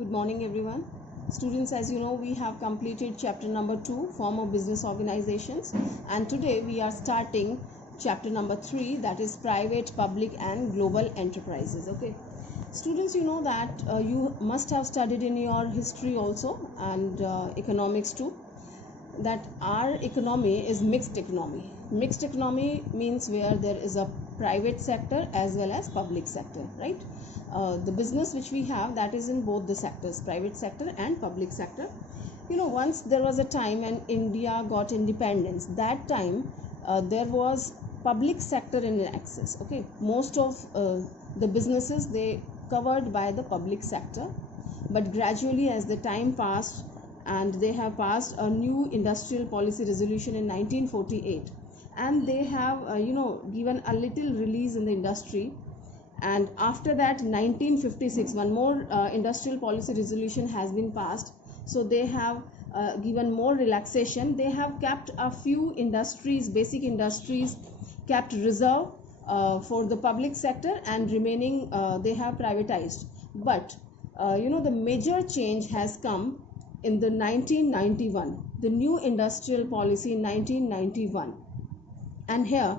Good morning, everyone. Students, as you know, we have completed chapter number 2, Form of Business Organizations, and today we are starting chapter number 3, that is Private, Public and Global Enterprises. Okay. Students, you know that you must have studied in your history also and economics too, that our economy is mixed economy. Mixed economy means where there is a private sector as well as public sector, right? The business which we have, that is in both the sectors, private sector and public sector. You know, once there was a time when India got independence, that time there was public sector in excess. Okay, most of the businesses, they covered by the public sector, but gradually as the time passed, and they have passed a new industrial policy resolution in 1948, and they have given a little release in the industry. And after that, 1956, one more industrial policy resolution has been passed, so they have given more relaxation. They have kept a few industries, basic industries, kept reserve for the public sector, and remaining they have privatized. But the major change has come in the 1991, the new industrial policy in 1991, and here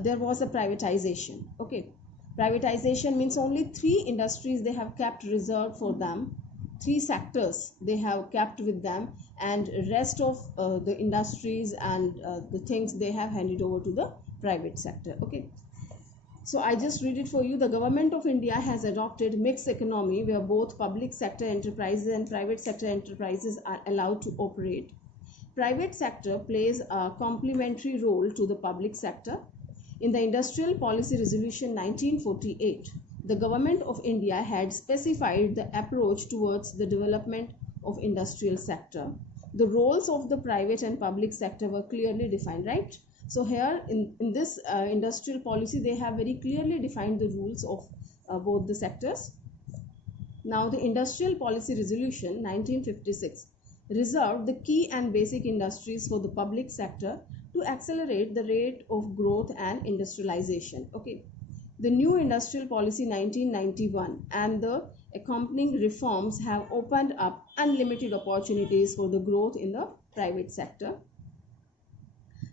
there was a privatization. Okay, privatization means only 3 industries they have kept reserved for them, 3 sectors they have kept with them, and rest of the industries and the things they have handed over to the private sector. Okay, so I just read it for you. The government of India has adopted mixed economy where both public sector enterprises and private sector enterprises are allowed to operate. Private sector plays a complementary role to the public sector. In the Industrial Policy Resolution 1948, the government of India had specified the approach towards the development of industrial sector. The roles of the private and public sector were clearly defined, right? So here in this industrial policy, they have very clearly defined the rules of both the sectors. Now, the Industrial Policy Resolution 1956 reserved the key and basic industries for the public sector to accelerate the rate of growth and industrialization. Okay, the new Industrial Policy 1991 and the accompanying reforms have opened up unlimited opportunities for the growth in the private sector.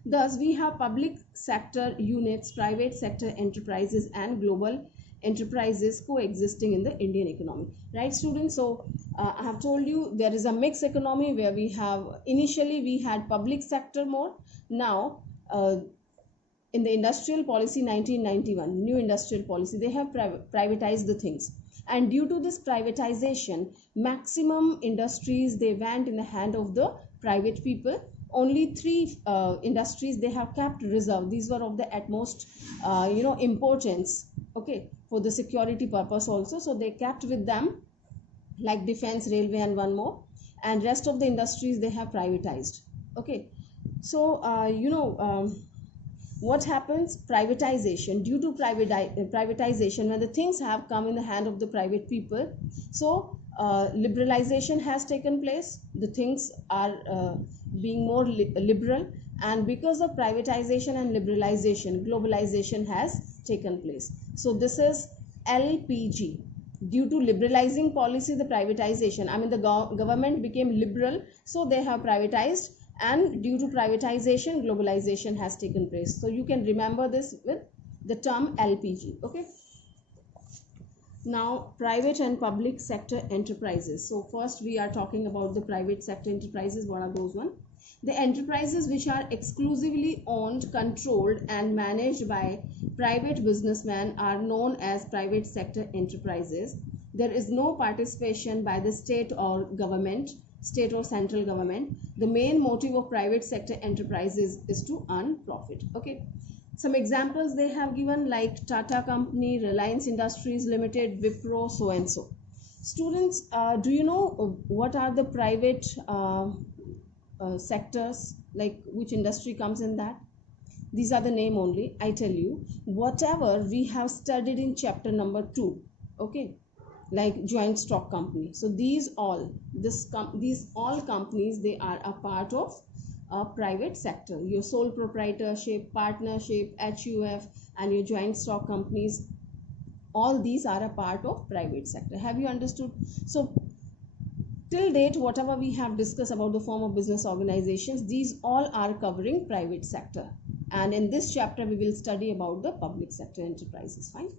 Thus, we have public sector units, private sector enterprises and global enterprises coexisting in the Indian economy. Right, students? So, I have told you there is a mixed economy where we have, initially we had public sector more. Now, in the Industrial Policy 1991, new industrial policy, they have privatized the things. And due to this privatization, maximum industries, they went in the hand of the private people. Only 3 industries they have kept reserved. These were of the utmost importance, okay, for the security purpose also. So they kept with them, like defense, railway and one more, and rest of the industries they have privatized. Okay, so what happens? Privatization. Due to privatization, when the things have come in the hand of the private people, so liberalization has taken place. The things are being more liberal, and because of privatization and liberalization, globalization has taken place. So this is LPG. Due to liberalizing policy, the privatization, I mean the government became liberal, so they have privatized, and due to privatization, globalization has taken place. So you can remember this with the term LPG. Okay, now private and public sector enterprises. So first we are talking about the private sector enterprises. What are those one? The enterprises which are exclusively owned, controlled and managed by private businessmen are known as private sector enterprises. There is no participation by the state or government, state or central government. The main motive of private sector enterprises is to earn profit. Okay, some examples they have given, like Tata Company, Reliance Industries Limited, Wipro, so and so. Students, do you know what are the private sectors, like which industry comes in that? These are the name only. I tell you, whatever we have studied in chapter number 2, okay, like joint stock company. So these all companies, they are a part of a private sector. Your sole proprietorship, partnership, HUF and your joint stock companies, all these are a part of private sector. Have you understood? So Till date, whatever we have discussed about the form of business organizations, these all are covering private sector. And in this chapter, we will study about the public sector enterprises. Fine.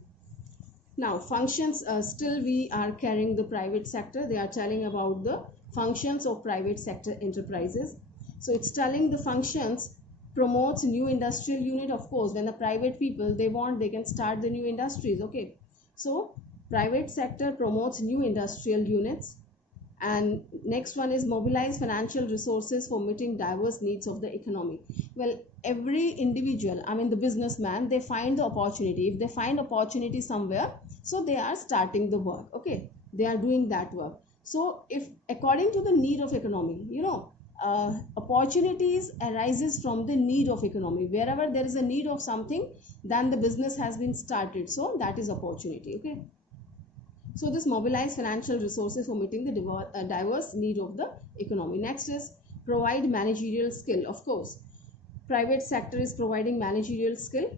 Now, functions, still we are carrying the private sector. They are telling about the functions of private sector enterprises. So it's telling the functions promotes new industrial unit. Of course, when the private people, they want, they can start the new industries. Okay. So private sector promotes new industrial units. And next one is mobilize financial resources for meeting diverse needs of the economy. Well, every individual, I mean the businessman, they find the opportunity. If they find opportunity somewhere, so they are starting the work. Okay, they are doing that work. So if according to the need of economy, opportunities arises from the need of economy. Wherever there is a need of something, then the business has been started, so that is opportunity. Okay. So this mobilize financial resources for meeting the diverse need of the economy. Next is provide managerial skill. Of course, private sector is providing managerial skill.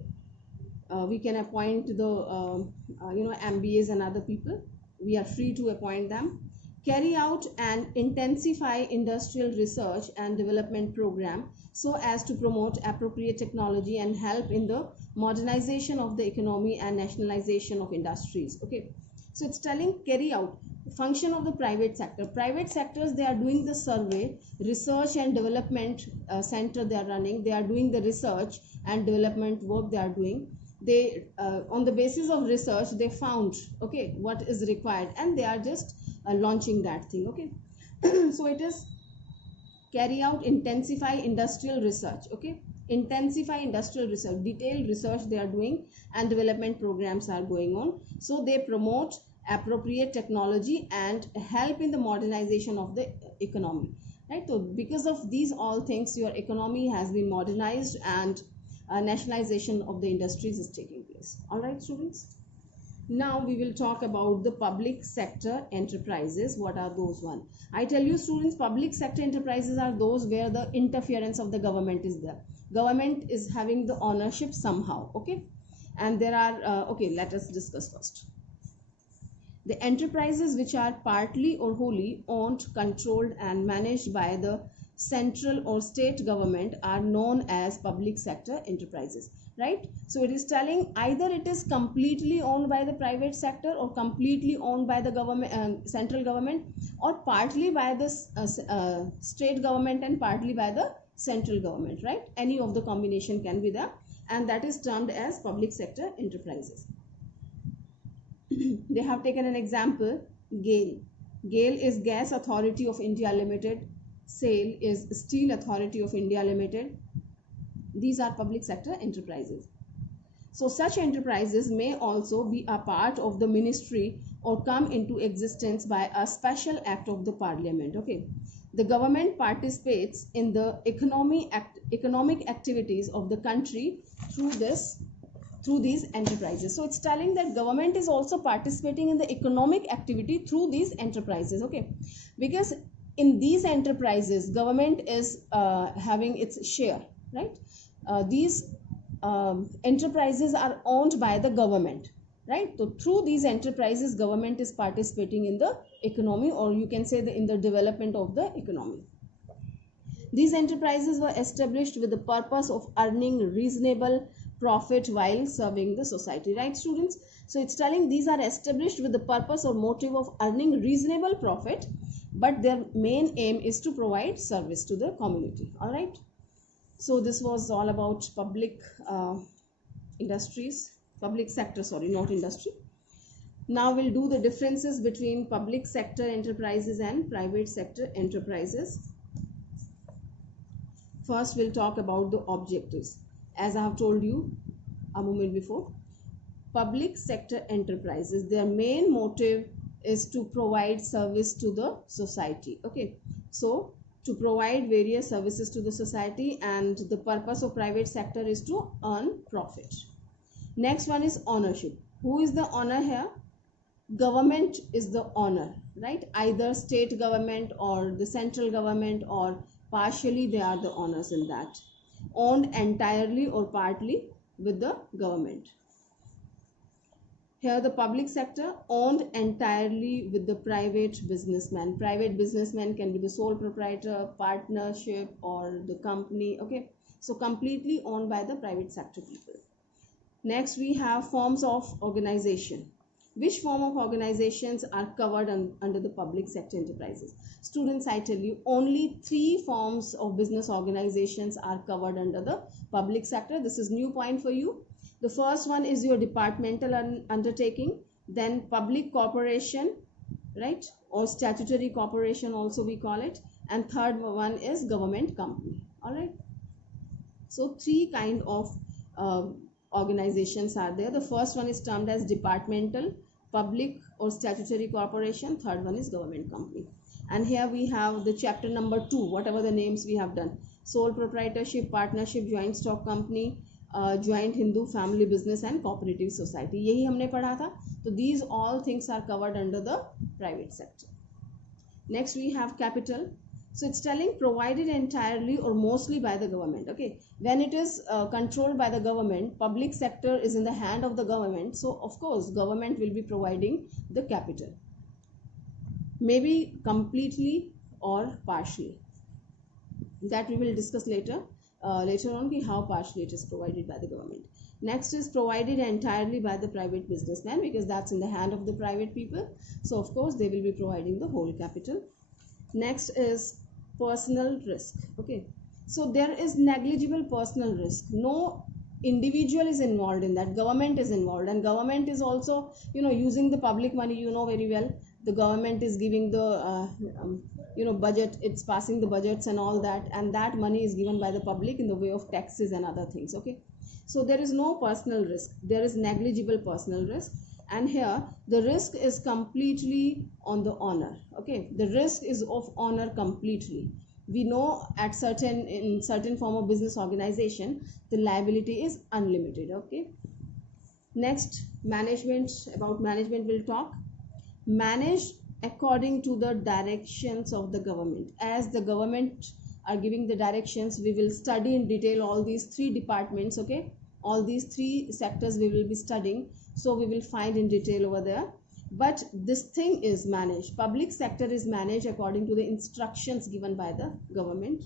We can appoint the MBAs and other people. We are free to appoint them. Carry out and intensify industrial research and development program so as to promote appropriate technology and help in the modernization of the economy and nationalization of industries. Okay. So it's telling carry out function of the private sector. Private sectors, they are doing the survey, research and development center they are running. They are doing the research and development work they are doing. They on the basis of research, they found, okay, what is required, and they are just launching that thing. Okay. So it is carry out intensify industrial research. Okay. Intensify industrial research, detailed research they are doing, and development programs are going on. So they promote appropriate technology and help in the modernization of the economy, right? So because of these all things, your economy has been modernized and nationalization of the industries is taking place. All right, students. Now we will talk about the public sector enterprises. What are those one? I tell you, students, public sector enterprises are those where the interference of the government is there. Government is having the ownership somehow. Okay. And there are okay, let us discuss first. The enterprises which are partly or wholly owned, controlled and managed by the central or state government are known as public sector enterprises, right? So it is telling either it is completely owned by the private sector or completely owned by the government, central government, or partly by the state government and partly by the central government, right? Any of the combination can be there, and that is termed as public sector enterprises. They have taken an example, GAIL. GAIL is Gas Authority of India Limited. SAIL is Steel Authority of India Limited. These are public sector enterprises. So such enterprises may also be a part of the ministry or come into existence by a special act of the parliament. Okay. The government participates in the economic activities of the country through these enterprises. So it's telling that government is also participating in the economic activity through these enterprises. Okay. Because in these enterprises, government is having its share, right? These enterprises are owned by the government, right? So through these enterprises, government is participating in the economy, or you can say in the development of the economy. These enterprises were established with the purpose of earning reasonable profit while serving the society, right, students? So it's telling these are established with the purpose or motive of earning reasonable profit, but their main aim is to provide service to the community. All right. So this was all about public industries, public sector, sorry, not industry. Now we'll do the differences between public sector enterprises and private sector enterprises. First, we'll talk about the objectives. As I have told you a moment before, public sector enterprises, their main motive is to provide service to the society. Okay. So to provide various services to the society, and the purpose of private sector is to earn profit. Next one is ownership. Who is the owner here? Government is the owner, right? Either state government or the central government, or partially they are the owners in that. Owned entirely or partly with the government. Here the public sector owned entirely with the private businessman. Private businessman can be the sole proprietor, partnership, or the company. Okay, so completely owned by the private sector people. Next we have forms of organization. Which form of organizations are covered under the public sector enterprises? Students, I tell you, only 3 forms of business organizations are covered under the public sector. This is new point for you. The first one is your departmental undertaking, then public corporation, right, or statutory corporation also we call it, and third one is government company. All right, so 3 kind of organizations are there. The first one is termed as departmental, public or statutory corporation. Third one is government company. And here we have the chapter number 2, whatever the names we have done: sole proprietorship, partnership, joint stock company, joint Hindu family business and cooperative society. यही हमने पढ़ा था. So these all things are covered under the private sector. Next we have capital. So it's telling provided entirely or mostly by the government. Okay, when it is controlled by the government, public sector is in the hand of the government, so of course government will be providing the capital, maybe completely or partially. That we will discuss later on how partially it is provided by the government. Next is provided entirely by the private businessman, because that's in the hand of the private people, so of course they will be providing the whole capital. Next is personal risk. Okay, so there is negligible personal risk. No individual is involved in that. Government is involved, and government is also, using the public money. You know very well, the government is giving the budget. It's passing the budgets and all that, and that money is given by the public in the way of taxes and other things. Okay, so there is no personal risk. There is negligible personal risk. And here the risk is completely on the owner. Okay, the risk is of owner completely. We know in certain form of business organization, the liability is unlimited. Okay, next, management. About management we'll talk. Managed according to the directions of the government. As the government are giving the directions, we will study in detail all these 3 departments. Okay, all these 3 sectors we will be studying, so we will find in detail over there. But this thing is managed. Public sector is managed according to the instructions given by the government.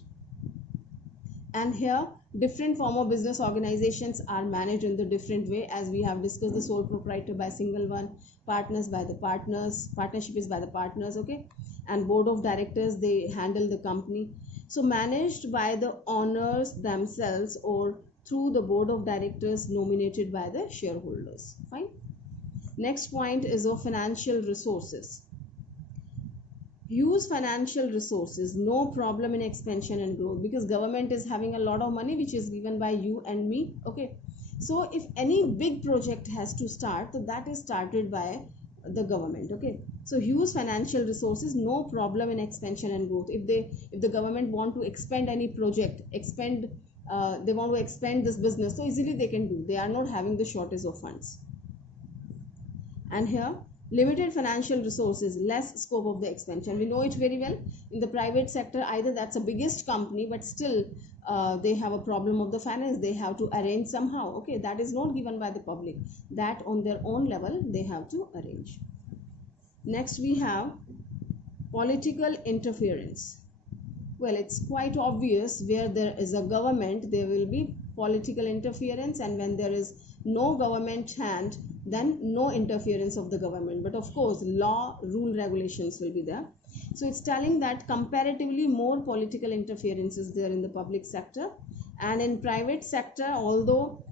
And here different form of business organizations are managed in the different way, as we have discussed. The sole proprietor by single one, partners by the partners, partnership is by the partners. Okay, and board of directors, they handle the company. So managed by the owners themselves or through the board of directors nominated by the shareholders. Fine. Next point is of financial resources. Use financial resources, no problem in expansion and growth, because government is having a lot of money which is given by you and me. Okay, so if any big project has to start, so that is started by the government. Okay, so use financial resources, no problem in expansion and growth. If the government want to expand any project, they want to expand this business, so easily they can do. They are not having the shortage of funds. And here, limited financial resources, less scope of the expansion. We know it very well. In the private sector, either that's a biggest company, but still they have a problem of the finance. They have to arrange somehow. Okay, that is not given by the public. That on their own level they have to arrange. Next we have political interference. Well, it's quite obvious, where there is a government, there will be political interference, and when there is no government hand, then no interference of the government. But of course, law, rule, regulations will be there. So it's telling that comparatively more political interference is there in the public sector, and in private sector, although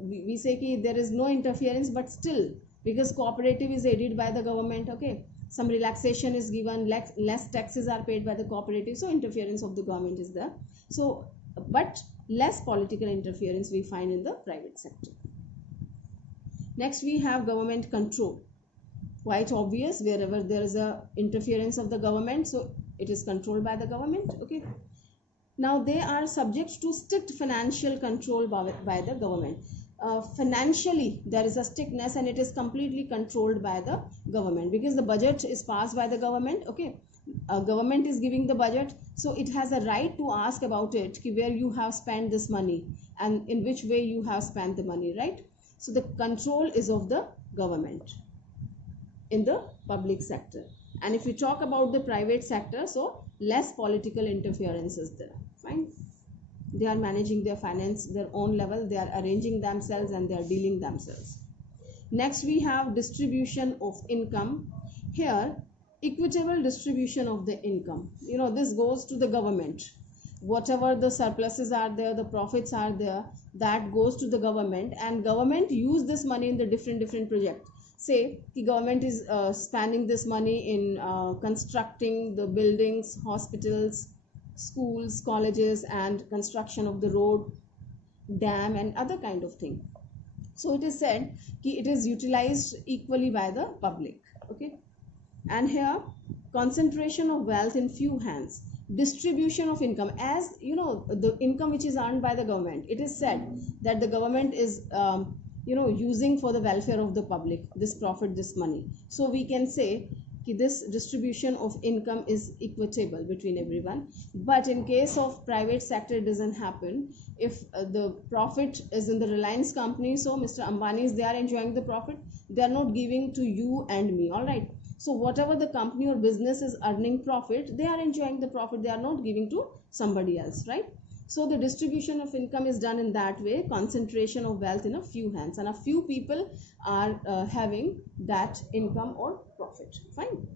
we say that there is no interference, but still, because cooperative is aided by the government, okay, some relaxation is given, less taxes are paid by the cooperative, so interference of the government is there. So, but less political interference we find in the private sector. Next we have government control. Quite obvious, wherever there is a interference of the government, so it is controlled by the government. Okay, now they are subject to strict financial control by the government. Financially there is a strictness, and it is completely controlled by the government, because the budget is passed by the government. Okay, government is giving the budget, so it has a right to ask about it, where you have spent this money and in which way you have spent the money, right? So the control is of the government in the public sector. And if we talk about the private sector, so less political interference is there. Fine. They are managing their finance their own level, they are arranging themselves and they are dealing themselves. Next we have distribution of income. Here, equitable distribution of the income. This goes to the government. Whatever the surpluses are there, the profits are there, that goes to the government, and government use this money in the different projects. Say the government is spending this money in constructing the buildings, hospitals, schools, colleges, and construction of the road, dam, and other kind of thing. So it is said that it is utilized equally by the public. Okay. And here, concentration of wealth in few hands, distribution of income. As the income which is earned by the government, it is said that the government is using for the welfare of the public, this profit, this money. So we can say this distribution of income is equitable between everyone. But in case of private sector, it doesn't happen. If the profit is in the Reliance company, so Mr. Ambani's, they are enjoying the profit, they are not giving to you and me. All right. So whatever the company or business is earning profit, they are enjoying the profit, they are not giving to somebody else, right? So the distribution of income is done in that way, concentration of wealth in a few hands, and a few people are having that income or profit. Fine.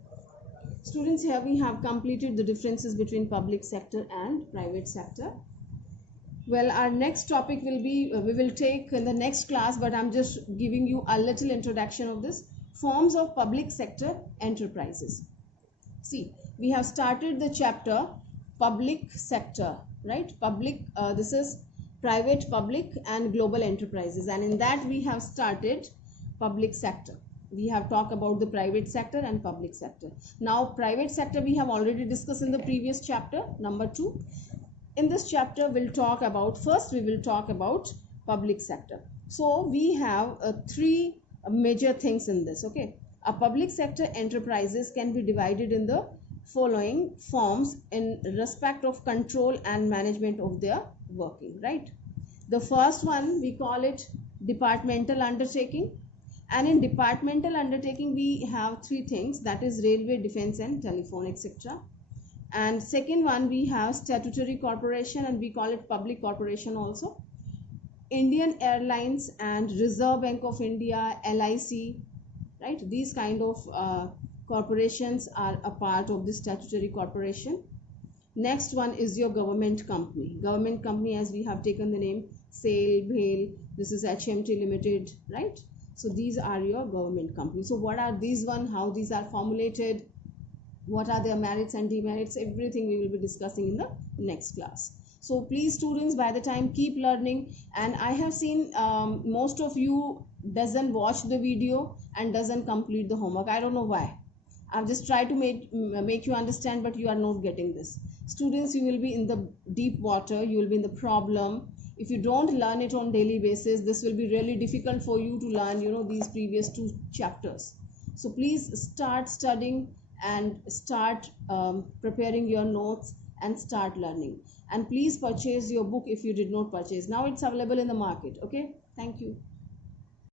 Students, here we have completed the differences between public sector and private sector. Well, our next topic will be, we will take in the next class, but I'm just giving you a little introduction of this. Forms of public sector enterprises. See, we have started the chapter public sector, right? Public, this is private, public, and global enterprises, and in that we have started public sector. We have talked about the private sector and public sector. Now private sector we have already discussed in the previous chapter, number 2. In this chapter we'll talk about, first we will talk about public sector. So we have 3 major things in this. Okay, a public sector enterprises can be divided in the following forms in respect of control and management of their working, right? The first one, we call it departmental undertaking, and in departmental undertaking we have 3 things, that is railway, defense, and telephone, etc. And second one, we have statutory corporation, and we call it public corporation also. Indian Airlines and Reserve Bank of India, LIC, right? These kind of corporations are a part of this statutory corporation. Next one is your government company. Government company, as we have taken the name, SAIL, BHEL, this is HMT Limited, right? So these are your government companies. So what are these one, how these are formulated, what are their merits and demerits, everything we will be discussing in the next class. So please students, by the time, keep learning. And I have seen most of you doesn't watch the video and doesn't complete the homework. I don't know why. I've just tried to make you understand, but you are not getting this. Students, you will be in the deep water, you will be in the problem. If you don't learn it on daily basis, this will be really difficult for you to learn, these previous 2 chapters. So please start studying and start preparing your notes and start learning. And please purchase your book if you did not purchase. Now it's available in the market. Okay, thank you.